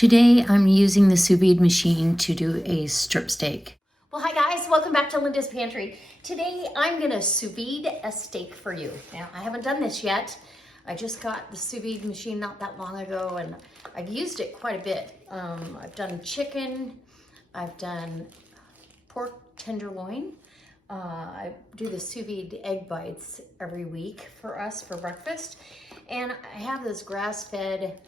Today I'm using the sous vide machine to do a strip steak. Well, hi guys, welcome back to Linda's Pantry. Today I'm gonna sous vide a steak for you. Now, I haven't done this yet. I just got the sous vide machine not that long ago and I've used it quite a bit. I've done chicken, I've done pork tenderloin. I do the sous vide egg bites every week for us for breakfast. And I have this grass-fed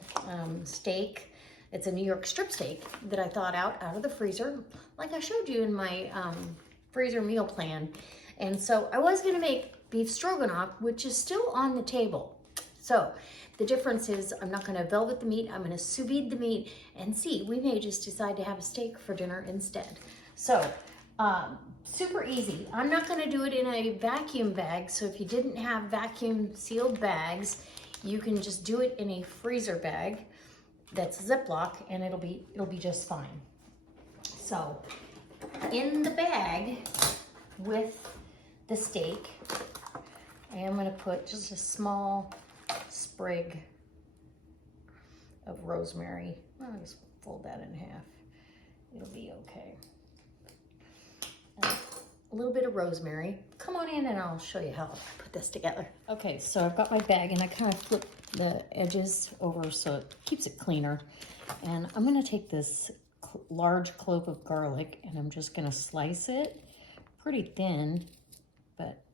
steak. It's a New York strip steak that I thawed out of the freezer, like I showed you in my freezer meal plan. And so I was gonna make beef stroganoff, which is still on the table. So the difference is I'm not gonna velvet the meat, I'm gonna sous vide the meat, and see, we may just decide to have a steak for dinner instead. So, super easy. I'm not gonna do it in a vacuum bag, so if you didn't have vacuum sealed bags, you can just do it in a freezer bag that's Ziploc, and it'll be just fine. So in the bag with the steak, I am going to put just a small sprig of rosemary. I'll just fold that in half. It'll be okay. And a little bit of rosemary. Come on in and I'll show you how I put this together. Okay, so I've got my bag and I kind of flip the edges over so it keeps it cleaner. And I'm gonna take this large clove of garlic and I'm just gonna slice it pretty thin, but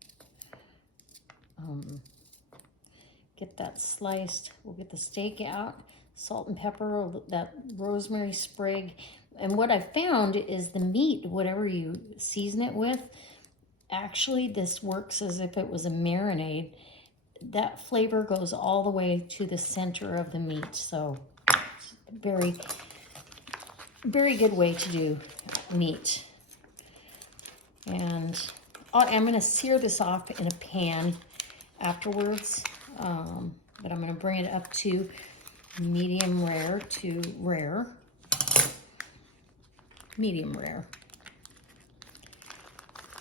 get that sliced. We'll get the steak out, salt and pepper, that rosemary sprig. And what I found is the meat, whatever you season it with, actually this works as if it was a marinade. That flavor goes all the way to the center of the meat. So very, very good way to do meat. And I'm gonna sear this off in a pan afterwards, but I'm gonna bring it up to medium rare to rare. Medium rare.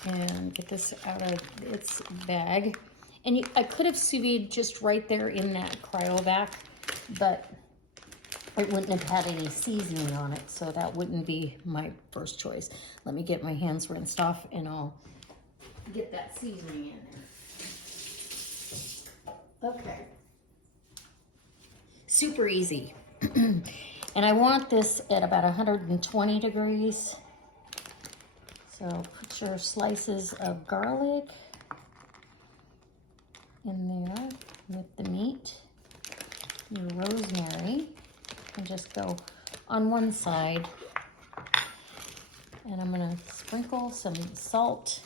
And get this out of its bag. And I could have sous vide just right there in that cryovac, but it wouldn't have had any seasoning on it, so that wouldn't be my first choice. Let me get my hands rinsed off and I'll get that seasoning in there. Okay. Super easy. And I want this at about 120 degrees. So put your slices of garlic in there with the meat, your rosemary, and just go on one side. And I'm gonna sprinkle some salt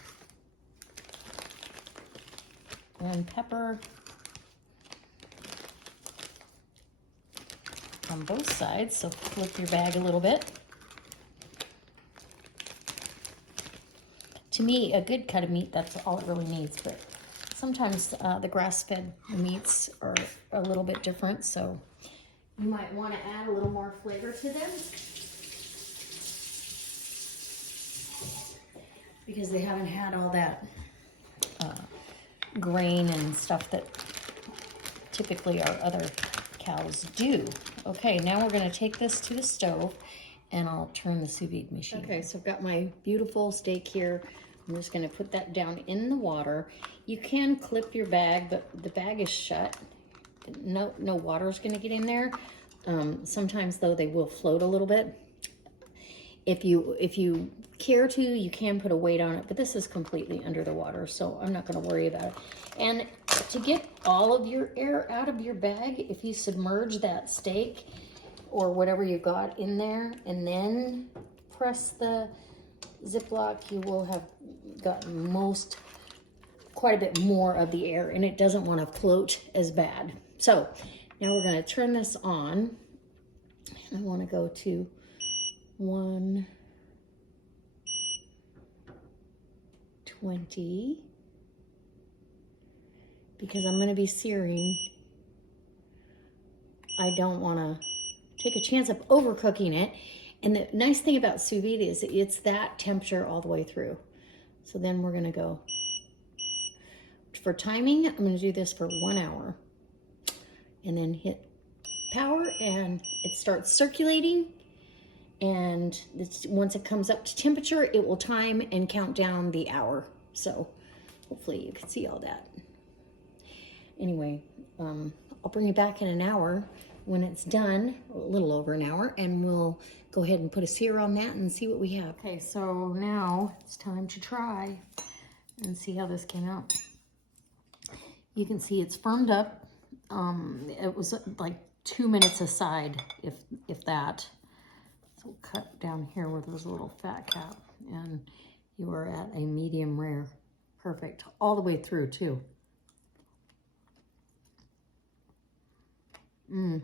and pepper on both sides, so flip your bag a little bit. To me, a good cut of meat, that's all it really needs, but sometimes the grass-fed meats are a little bit different, so you might want to add a little more flavor to them because they haven't had all that grain and stuff that typically our other cows do. Okay, now we're going to take this to the stove and I'll turn the sous vide machine. Okay, so I've got my beautiful steak here. I'm just going to put that down in the water. You can clip your bag, but the bag is shut. No water is going to get in there. Sometimes though they will float a little bit. If you care to, you can put a weight on it, but this is completely under the water, so I'm not going to worry about it. And to get all of your air out of your bag, if you submerge that steak or whatever you got in there and then press the Ziploc, you will have gotten quite a bit more of the air, and it doesn't want to float as bad. So now we're going to turn this on. I want to go to 120 because I'm going to be searing. I don't want to take a chance of overcooking it. And the nice thing about sous vide is it's that temperature all the way through. So then we're going to go. For timing, I'm going to do this for 1 hour and then hit power and it starts circulating. And once it comes up to temperature, it will time and count down the hour. So hopefully you can see all that. Anyway, I'll bring you back in an hour when it's done, a little over an hour, and we'll go ahead and put a sear on that and see what we have. Okay, so now it's time to try and see how this came out. You can see it's firmed up. It was like 2 minutes aside, if that. So we'll cut down here where there's a little fat cap, and you are at a medium rare. Perfect. All the way through too. I'm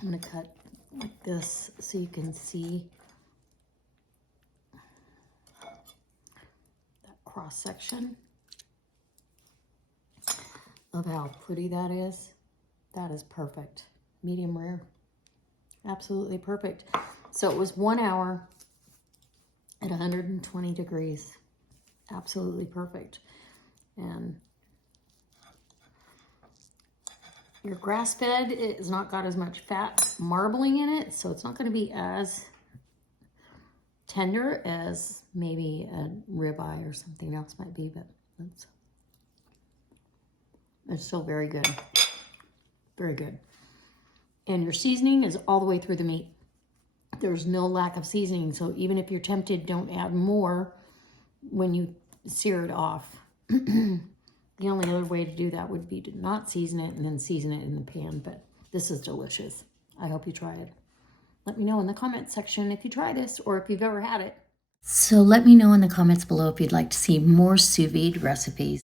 going to cut like this so you can see that cross section of how pretty that is. That is perfect. Medium rare. Absolutely perfect. So it was 1 hour at 120 degrees. Absolutely perfect. And your grass fed is not got as much fat marbling in it, so it's not going to be as tender as maybe a ribeye or something else might be, but it's still very good. Very good. And your seasoning is all the way through the meat. There's no lack of seasoning, so even if you're tempted, don't add more when you sear it off. The only other way to do that would be to not season it and then season it in the pan, but this is delicious. I hope you try it. Let me know in the comments section if you try this or if you've ever had it. So let me know in the comments below if you'd like to see more sous vide recipes.